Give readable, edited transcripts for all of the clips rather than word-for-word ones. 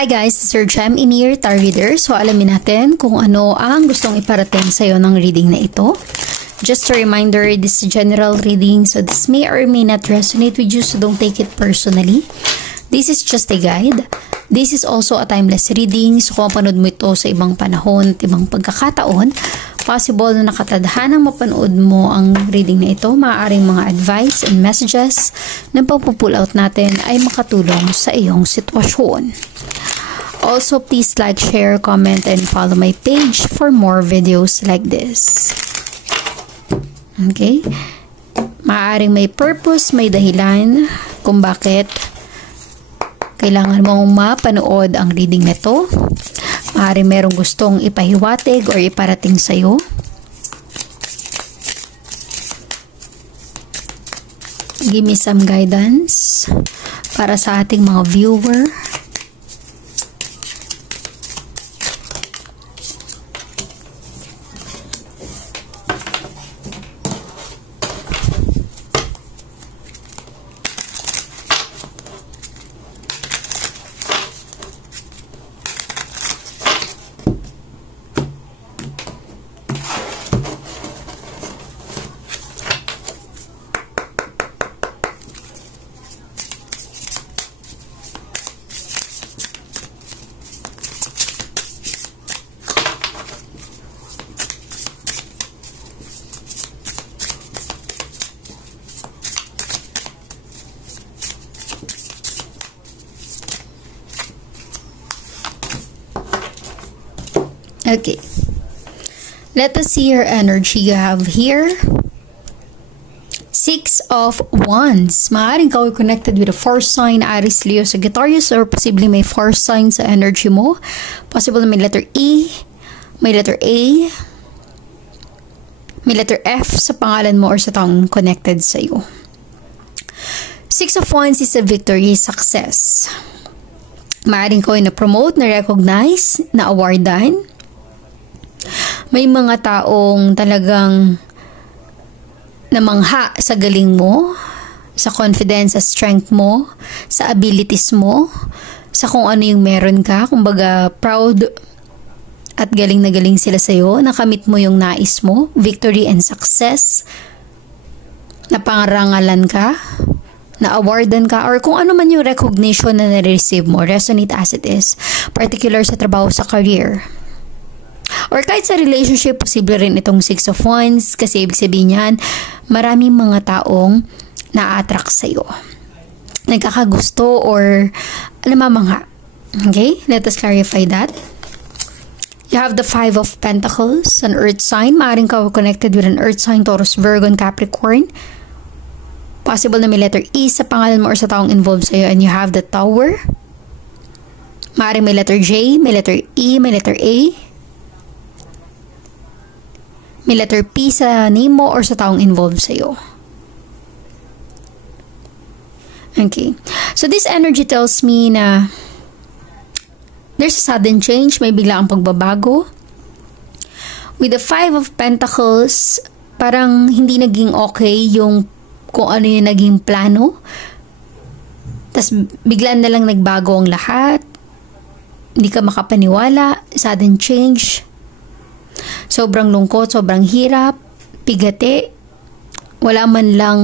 Hi guys, this is your Gem in Ear Tarot Reader. So alamin natin kung ano ang gustong iparating sa iyo ng reading na ito. Just a reminder, this is general reading, so this may or may not resonate with you, so don't take it personally. This is just a guide. This is also a timeless reading, so kung panood mo ito sa ibang panahon at ibang pagkakataon, possible na nakatadhanang mapanood mo ang reading na ito. Maaaring mga advice and messages na pag-pull out natin ay makatulong sa iyong sitwasyon. Also, please like, share, comment, and follow my page for more videos like this. Okay? Maaaring may purpose, may dahilan kung bakit kailangan mong mapanood ang reading na ito. Maaaring merong gustong ipahiwatig or iparating sa'yo. Give me some guidance para sa ating mga viewer. Okay, let us see your energy you have here. 6 of Wands. Maaaring ka connected with a 4 sign, Aries, Leo, Sagittarius, or possibly may 4 sign sa energy mo. Possible may letter E, may letter A, may letter F sa pangalan mo or sa taong connected sa iyo. 6 of Wands is a victory, success. Maaaring ko na-promote, na-recognize, na-awardan. May mga taong talagang namangha sa galing mo, sa confidence, sa strength mo, sa abilities mo, sa kung ano yung meron ka. Kumbaga, proud at galing na galing sila sa'yo. Nakamit mo yung nais mo, victory and success. Napangarangalan ka, na-awardan ka, or kung ano man yung recognition na na-receive mo, resonate as it is, particular sa trabaho, sa career. Or kahit sa relationship, posible rin itong 6 of Wands kasi ibig sabihin yan, maraming mga taong na-attract sa'yo. Nagkakagusto or namamangha. Okay? Let us clarify that. You have the 5 of Pentacles, an earth sign. Maaaring ka connected with an earth sign, Taurus, Virgo, and Capricorn. Possible na may letter E sa pangalan mo or sa taong involved sa'yo, and you have the Tower. Maaaring may letter J, may letter E, may letter A. May letter P sa name mo or sa taong involved sa'yo. Okay. So this energy tells me na there's a sudden change, may bigla ang pagbabago. With the 5 of Pentacles, parang hindi naging okay yung kung ano yung naging plano. Tas bigla na lang nagbago ang lahat. Hindi ka makapaniwala, sudden change. Sobrang lungkot, sobrang hirap, pigate, wala man lang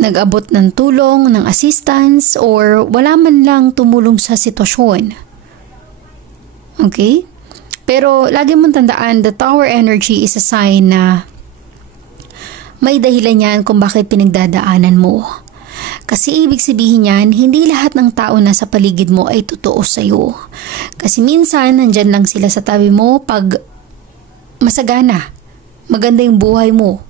nag-abot ng tulong, ng assistance, or wala man lang tumulong sa sitwasyon. Okay? Pero lagi mong tandaan, the Tower energy is a sign na may dahilan yan kung bakit pinagdadaanan mo. Kasi ibig sabihin yan, hindi lahat ng tao na sa paligid mo ay totoo sa'yo. Kasi minsan, nandyan lang sila sa tabi mo pag masagana, maganda yung buhay mo.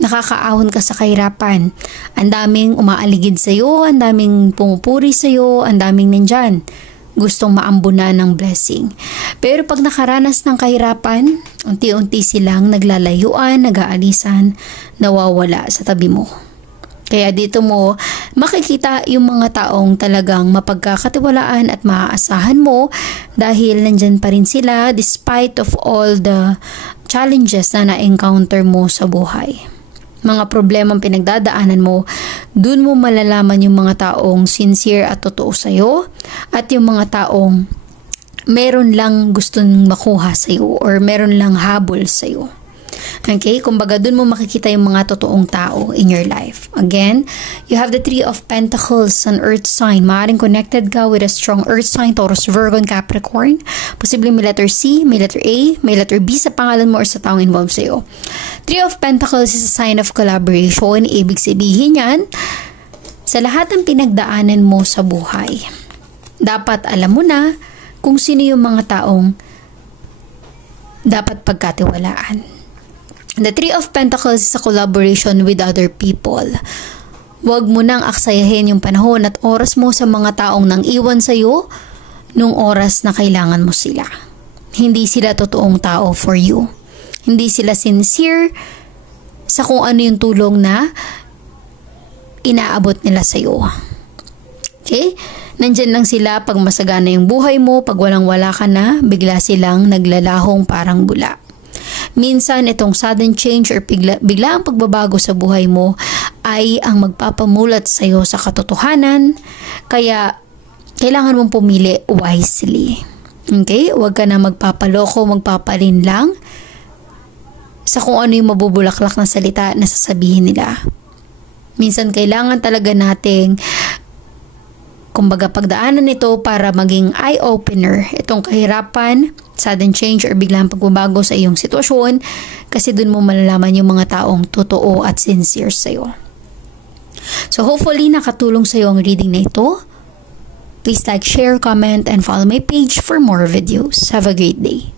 Nakakaahon ka sa kahirapan. Ang daming umaaligid sa'yo, ang daming pumupuri sa'yo, ang daming nandyan. Gustong maambunan ng blessing. Pero pag nakaranas ng kahirapan, unti-unti silang naglalayuan, nag-aalisan, nawawala sa tabi mo. Kaya dito mo makikita yung mga taong talagang mapagkakatiwalaan at maaasahan mo dahil nandyan pa rin sila despite of all the challenges na na-encounter mo sa buhay. mga problemang pinagdadaanan mo, dun mo malalaman yung mga taong sincere at totoo sa'yo at yung mga taong meron lang gustong makuha sa'yo or meron lang habol sa'yo. Okay? Kumbaga, dun mo makikita yung mga totoong tao in your life. Again, you have the Three of Pentacles, an earth sign. Maaaring connected ka with a strong earth sign, Taurus, Virgo, and Capricorn. Posibleng may letter C, may letter A, may letter B sa pangalan mo or sa taong involved sa'yo. Three of Pentacles is a sign of collaboration. Ibig sabihin yan, sa lahat ng pinagdaanan mo sa buhay, dapat alam mo na kung sino yung mga taong dapat pagkatiwalaan. The Three of Pentacles is a collaboration with other people. Huwag mo nang aksayahin yung panahon at oras mo sa mga taong nang iwan sa'yo nung oras na kailangan mo sila. Hindi sila totoong tao for you. Hindi sila sincere sa kung ano yung tulong na inaabot nila sa'yo. Okay? Nandyan lang sila pag masagana yung buhay mo, pag walang-wala ka na, bigla silang naglalahong parang bula. Minsan, itong sudden change or biglaang pagbabago sa buhay mo ay ang magpapamulat sa iyo sa katotohanan. Kaya, kailangan mong pumili wisely. Okay? Huwag ka na magpapaloko, magpapalin lang sa kung ano yung mabubulaklak na salita na sasabihin nila. Minsan, kailangan talaga nating kumbaga pagdaanan nito para maging eye-opener itong kahirapan, sudden change or biglang pagbabago sa iyong sitwasyon kasi dun mo malalaman yung mga taong totoo at sincere sa'yo. So hopefully nakatulong sa'yo ang reading na ito. Please like, share, comment, and follow my page for more videos. Have a great day.